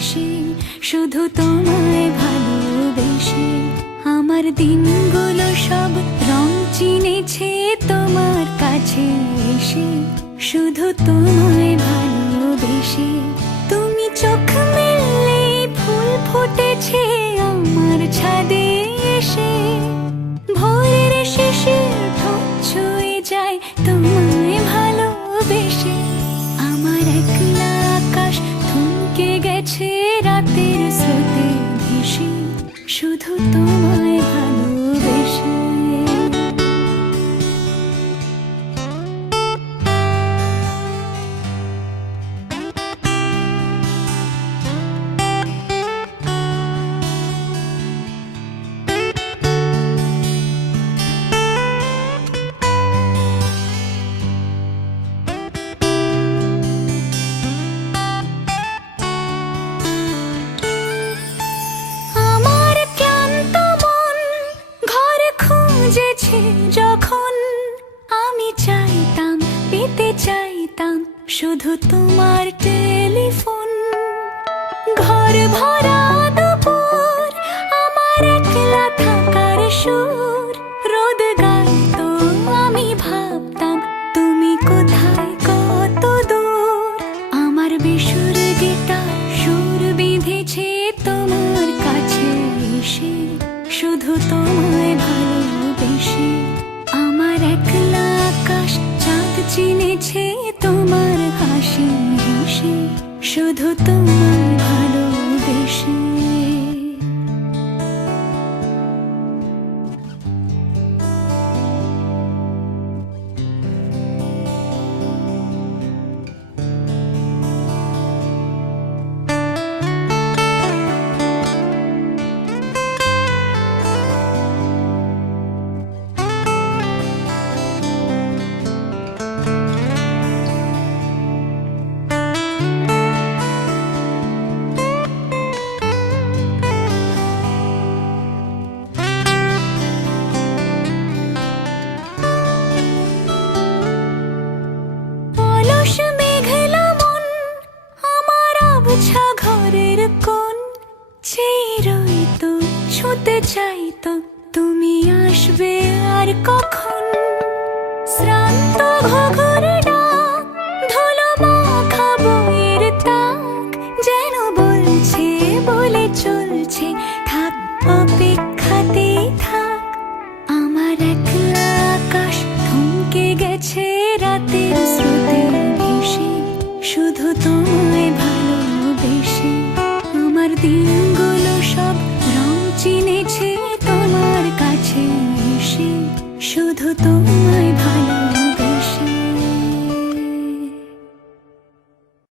হেসে, শুধু তোমায় ভালোবেসে। আমার দিনগুলো সব রং চিনেছে তোমার কাছে এসে, শুধু তোমায় ভালোবেসে। তুমি চোখ মেললে ফুল ফুটেছে আমার ছাদে এসে, ভোরের শিশির ঠোঁট ছুঁয়ে যায় তোমায় ভালোবেসে। আমার একলা আকাশ থমকে গেছে রাতের স্রোতে ভেসে, শুধু তোমায় ভালোবেসে। যখন আমি চাইতাম, পেতে চাইতাম শুধু তোমার টেলিফোন। ঘর ভরা দুপুর, আমার একলা থাকার সুর, রোদ গাইতো আমি ভাবতাম তুমি কোথায় কত দূর। আমার বেসুর গিটার সুর বিঁধেছে তোমার কাছে এসে, শুধু তোমায় ভালোবেসে। আমার একলা আকাশ চাঁদ চিনেছে তোমার হাসি হেসে, শুধু তোমায় ভালোবেসে। ঘরের কোণ চেয়ে রইতো, ছুঁতে চাইতো তুমি আসবে আর কখন।